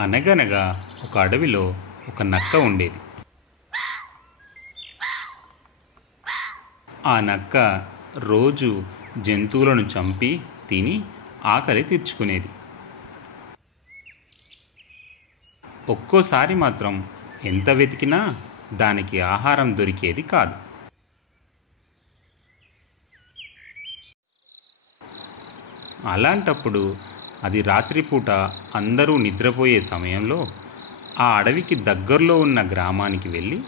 అనగనగా ఒక అడవిలో ఒక నక్క ఉండేది. ఆ నక్క రోజు జంతువులను చంపి తిని ఆకలి తీర్చుకునేది. ఒక్కోసారి మాత్రం ఎంత వెతికినా దానికి ఆహారం దొరికేది కాదు. అలాంటప్పుడు అది రాత్రిపూట అందరూ నిద్రపోయే సమయంలో ఆ అడవికి దగ్గరలో ఉన్న గ్రామానికి వెళ్ళి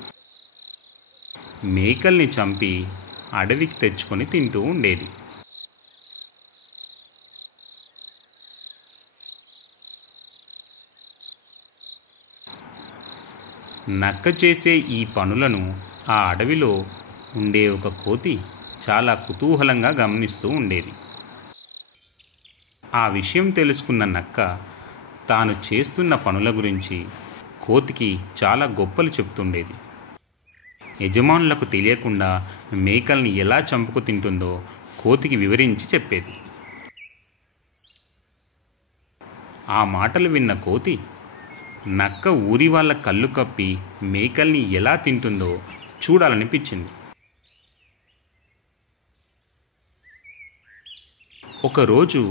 మేకల్ని చంపి అడవికి తెచ్చుకొని తింటూ ఉండేది. నక్క చేసే ఈ పనులను ఆ అడవిలో ఉండే ఒక కోతి చాలా కుతూహలంగా గమనిస్తూ ఉండేది. ఆ విషయం తెలుసుకున్న నక్క తాను చేస్తున్న పనుల గురించి కోతికి చాలా గొప్పలు చెప్తుండేది. యజమానులకు తెలియకుండా మేకల్ని ఎలా చంపుకు తింటుందో కోతికి వివరించి చెప్పేది. ఆ మాటలు విన్న కోతి నక్క ఊరి వాళ్ళ కళ్ళు కప్పి మేకల్ని ఎలా తింటుందో చూడాలనిపించింది. ఒకరోజు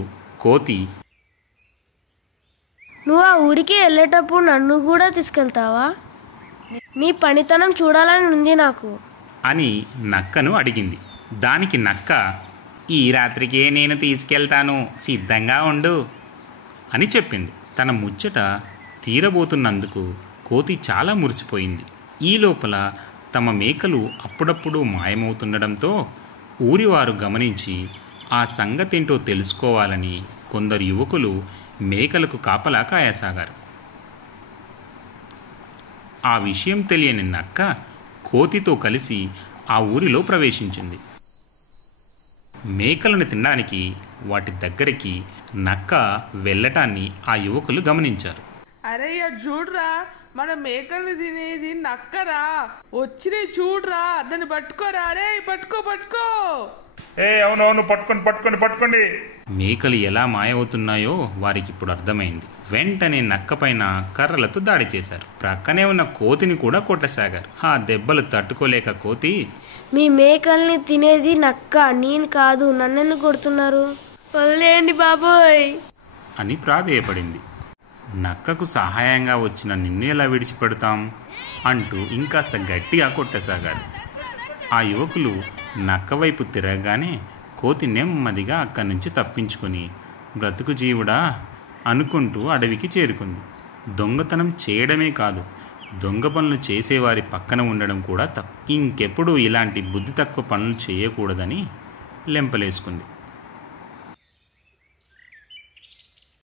కోతి, నువ్వు ఆ ఊరికి వెళ్ళేటప్పుడు నన్ను కూడా తీసుకెళ్తావా? నీ పనితనం చూడాలని ఉంది నాకు అని నక్కను అడిగింది. దానికి నక్క, ఈ రాత్రికే నేను తీసుకెళ్తాను, సిద్ధంగా ఉండు అని చెప్పింది. తన ముచ్చట తీరబోతున్నందుకు కోతి చాలా మురిసిపోయింది. ఈ లోపల తమ మేకలు అప్పుడప్పుడు మాయమవుతుండడంతో ఊరివారు గమనించి ఆ సంగతేంటో తెలుసుకోవాలని కొందరు యువకులు మేకలకు కాపలా కాయసాగారు. ఆ విషయం తెలియని నక్క కోతితో కలిసి ఆ ఊరిలో ప్రవేశించింది. మేకలను తినడానికి వాటి దగ్గరికి నక్క వెళ్ళటాన్ని ఆ యువకులు గమనించారు. అరే చూడ్రా, మన మేకల్ని తినేది నక్కరా, వచ్చినే చూడ్రా, దాన్ని పట్టుకోరా, అరే పట్టుకో పట్టుకో. అవునవును, పట్టుకోండి. మేకలు ఎలా మాయవుతున్నాయో వారికి ఇప్పుడు అర్థమైంది. వెంటనే నక్క పైన కర్రలతో దాడి చేశారు. ప్రక్కనే ఉన్న కోతిని కూడా కొట్టసాగారు. ఆ దెబ్బలు తట్టుకోలేక కోతి, మీ మేకల్ని తినేది నక్క, నేను కాదు, నన్నెందుకు కొడుతున్నారు, వదిలేయండి బాబోయ్ అని ప్రాధేయపడింది. నక్కకు సహాయంగా వచ్చిన నిన్ను ఎలా విడిచిపెడతాం అంటూ ఇంకాస్త గట్టిగా కొట్టసాగారు. ఆ యువకులు నక్క వైపు తిరగగానే కోతి నెమ్మదిగా అక్కడి నుంచి తప్పించుకొని బ్రతుకు జీవుడా అనుకుంటూ అడవికి చేరుకుంది. దొంగతనం చేయడమే కాదు, దొంగ పనులు చేసేవారి పక్కన ఉండడం కూడా తప్పు. ఇంకెప్పుడు ఇలాంటి బుద్ధి తక్కువ పనులు చేయకూడదని లెంపలేసుకుంది.